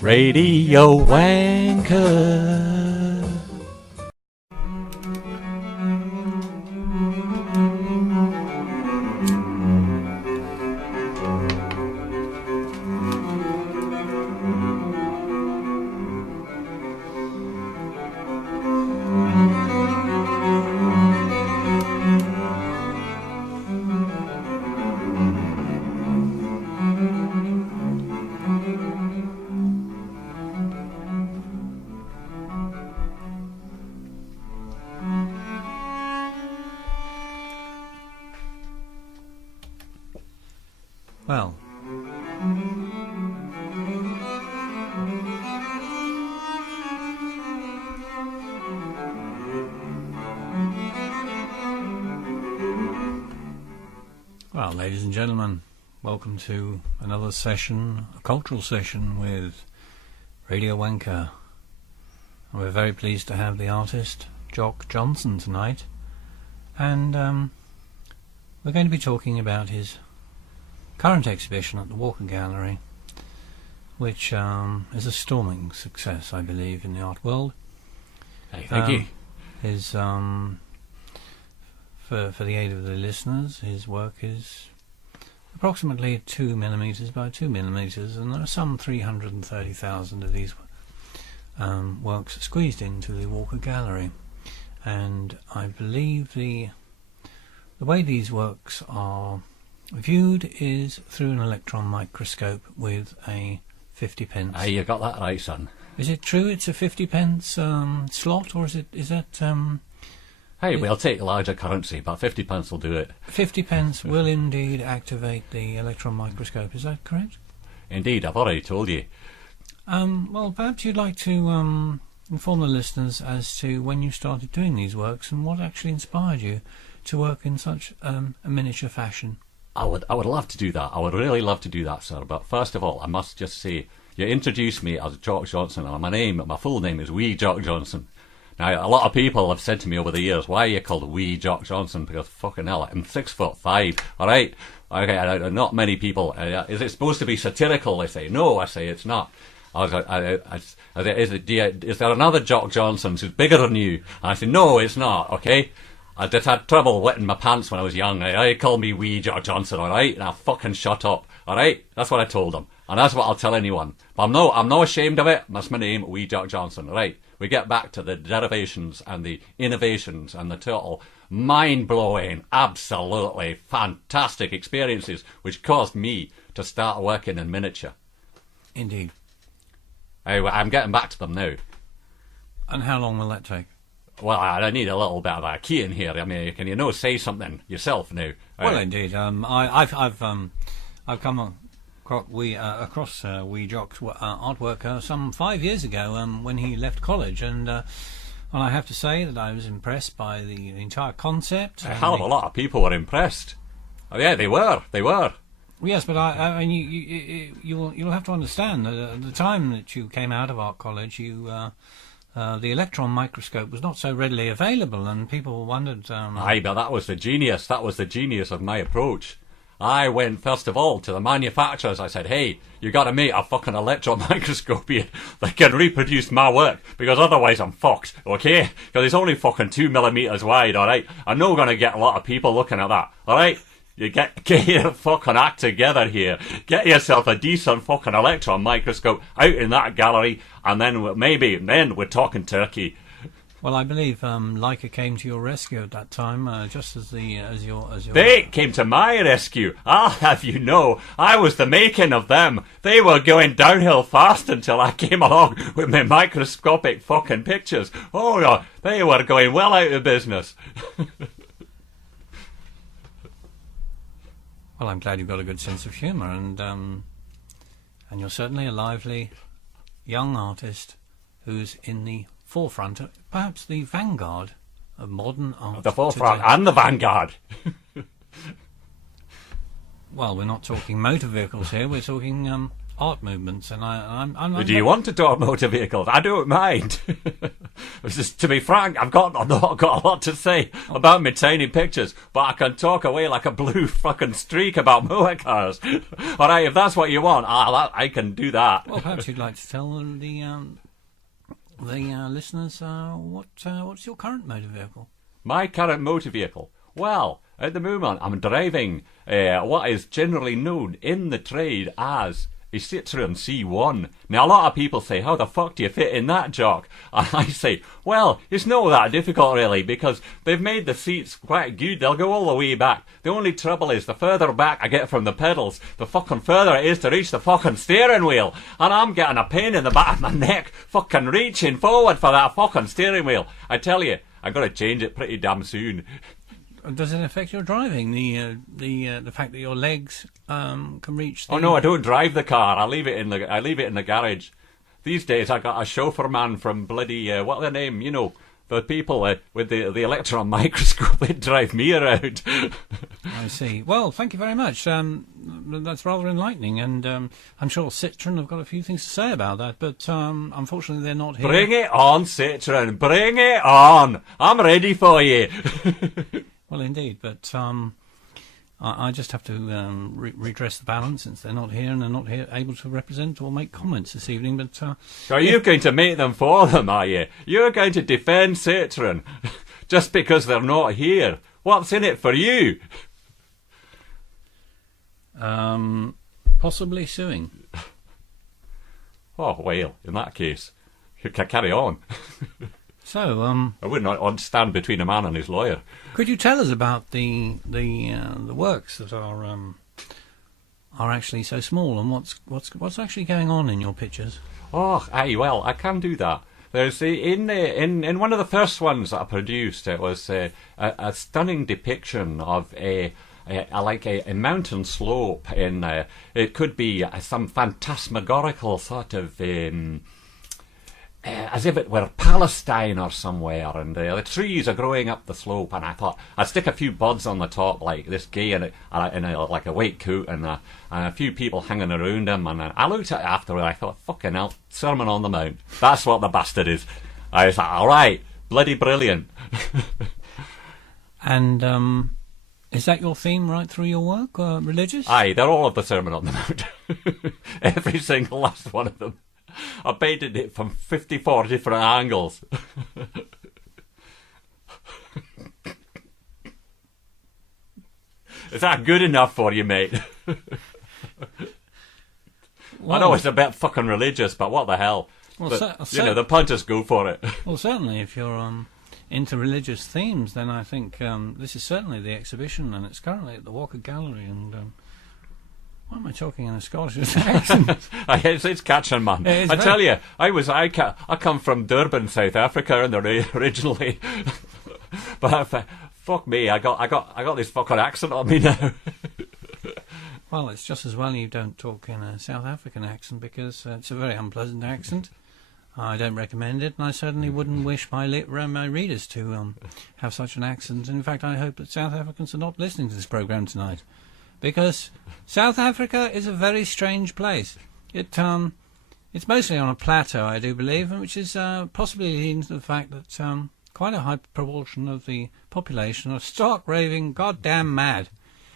Radio Wenker. Well, ladies and gentlemen, welcome to another session, a cultural session with Radio Wenker. We're very pleased to have the artist Jock Johnson tonight, and we're going to be talking about his current exhibition at the Walker Gallery, which is a storming success, I believe, in the art world. Hey, thank you. His for the aid of the listeners, his work is approximately 2 millimeters by 2 millimeters, and there are some 330,000 of these works squeezed into the Walker Gallery. And I believe the way these works are viewed is through an electron microscope with a 50p. Hey, you got that right, son. Is it true it's a 50p slot, or is that? Hey, we'll take larger currency, but 50p will do it. 50p will indeed activate the electron microscope. Is that correct? Indeed, I've already told you. Well, perhaps you'd like to inform the listeners as to when you started doing these works and what actually inspired you to work in such a miniature fashion. I would love to do that. I would really love to do that, sir. But first of all, I must just say, you introduced me as Jock Johnson, and my full name is Wee Jock Johonson. Now, a lot of people have said to me over the years, why are you called Wee Jock Johonson? Because fucking hell, I'm 6'5". All right, okay. Not many people. Is it supposed to be satirical? They say no. I say it's not. Is there another Jock Johnson who's bigger than you? And I say no, it's not. Okay. I just had trouble wetting my pants when I was young. They called me Wee Jock Johonson, all right? And I fucking shut up, all right? That's what I told them. And that's what I'll tell anyone. But I'm not ashamed of it. That's my name, Wee Jock Johnson, all right? We get back to the derivations and the innovations and the total mind-blowing, absolutely fantastic experiences which caused me to start working in miniature. Indeed. Anyway, I'm getting back to them now. And how long will that take? Well, I need a little bit of a key in here. I mean, can you say something yourself now? Well, indeed. I've come across Wee Jock's artwork some 5 years ago when he left college, and I have to say that I was impressed by the entire concept. A hell of a lot of people were impressed. Oh, yeah, they were. Yes, but I mean, you'll have to understand that at the time that you came out of art college, the electron microscope was not so readily available, and people wondered... Aye, but that was the genius. That was the genius of my approach. I went, first of all, to the manufacturers. I said, hey, you got to make a fucking electron microscope here that can reproduce my work, because otherwise I'm fucked, okay? Because it's only fucking 2 millimeters wide, all right? I'm not going to get a lot of people looking at that, all right? You get your fucking act together here. Get yourself a decent fucking electron microscope out in that gallery, and then we're talking turkey. Well, I believe Leica came to your rescue at that time, just as your. They came to my rescue. I'll have you know, I was the making of them. They were going downhill fast until I came along with my microscopic fucking pictures. Oh no, they were going well out of business. Well, I'm glad you've got a good sense of humour, and you're certainly a lively young artist who's in the forefront, perhaps the vanguard of modern art. The forefront today. And the vanguard. Well, we're not talking motor vehicles here. We're talking art movements, and I'm Do you want to talk motor vehicles? I don't mind. Just, to be frank, I've not got a lot to say about my tiny pictures, but I can talk away like a blue fucking streak about motor cars. All right, if that's what you want, I can do that. Well, perhaps you'd like to tell the listeners what's your current motor vehicle? My current motor vehicle? Well, at the moment, I'm driving what is generally known in the trade as a Citroen C1. Now, a lot of people say, how the fuck do you fit in that, Jock? And I say, well, it's not that difficult, really, because they've made the seats quite good. They'll go all the way back. The only trouble is, the further back I get from the pedals, the fucking further it is to reach the fucking steering wheel. And I'm getting a pain in the back of my neck, fucking reaching forward for that fucking steering wheel. I tell you, I'm going to change it pretty damn soon. Does it affect your driving? The fact that your legs can reach? Oh no, I don't drive the car. I leave it in the garage. These days, I got a chauffeur man from bloody what their name? You know, the people with the electron microscope. They drive me around. I see. Well, thank you very much. That's rather enlightening, and I'm sure Citroen have got a few things to say about that, but unfortunately they're not here. Bring it on, Citroen. Bring it on. I'm ready for you. Well, indeed, but I just have to redress the balance since they're not here and they're not here able to represent or make comments this evening. But so are you going to make them for them, are you? You're going to defend Citroen just because they're not here? What's in it for you? Possibly suing. Oh, well, in that case, you can carry on. So, I would not stand between a man and his lawyer. Could you tell us about the works that are actually so small, and what's actually going on in your pictures? Oh, aye, well, I can do that. There's in one of the first ones that I produced, it was a stunning depiction of a mountain slope in it could be some phantasmagorical sort of. As if it were Palestine or somewhere, and the trees are growing up the slope, and I thought I'd stick a few buds on the top, like this guy in like a white coat, and a few people hanging around him, and I looked at it afterward, I thought, fucking hell, Sermon on the Mount, that's what the bastard is. I was like, alright, bloody brilliant. And is that your theme right through your work, religious? Aye, they're all of the Sermon on the Mount. Every single last one of them. I painted it from 54 different angles. Is that good enough for you, mate? Well, I know it's a bit fucking religious, but what the hell? Well, but, you know, the punters go for it. Well, certainly, if you're into religious themes, then I think this is certainly the exhibition, and it's currently at the Walker Gallery, and... why am I talking in a Scottish accent? It's catching, man. I tell you, I come from Durban, South Africa, and originally, but fuck me, I got this fucking accent on me now. Well, it's just as well you don't talk in a South African accent, because it's a very unpleasant accent. I don't recommend it, and I certainly wouldn't wish my readers to have such an accent. In fact, I hope that South Africans are not listening to this programme tonight. Because South Africa is a very strange place. It's mostly on a plateau, I do believe, which is possibly leading to the fact that quite a high proportion of the population are stark raving goddamn mad.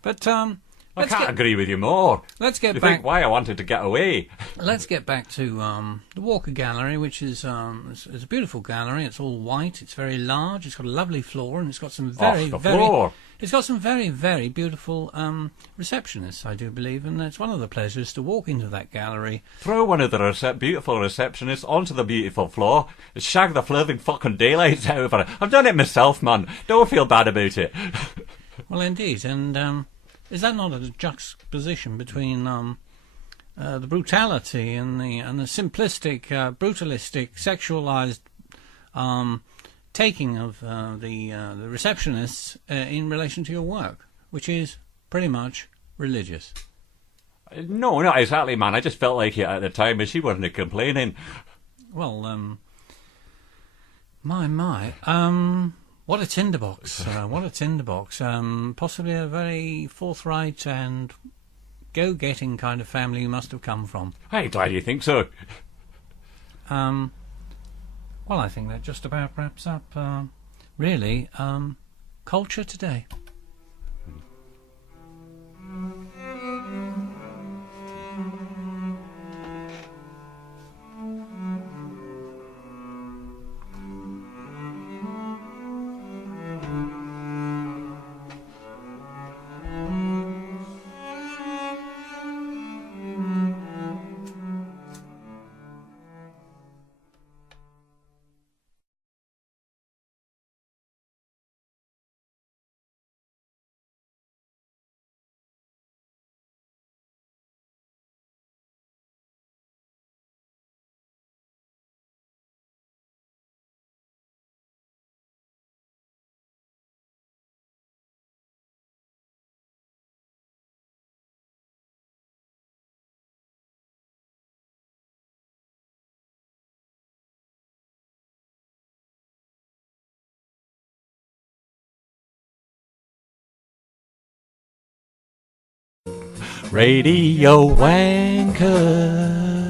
But I can't agree with you more. Let's get you back. Think why I wanted to get away. Let's get back to the Walker Gallery, which is it's a beautiful gallery. It's all white. It's very large. It's got a lovely floor, and it's got some It's got some very, very beautiful receptionists, I do believe, and it's one of the pleasures to walk into that gallery. Throw one of the beautiful receptionists onto the beautiful floor, shag the flirting fucking daylights out of her. I've done it myself, man. Don't feel bad about it. Well, indeed, and is that not a juxtaposition between the brutality and the simplistic, brutalistic, sexualised taking of the receptionists in relation to your work, which is pretty much religious? No, not exactly, man. I just felt like it at the time, and she wasn't complaining. Well, my. What a tinderbox! What a tinderbox! Possibly a very forthright and go-getting kind of family you must have come from. Hey, glad you think so. Well, I think that just about wraps up, really, culture today. Radio Wanker.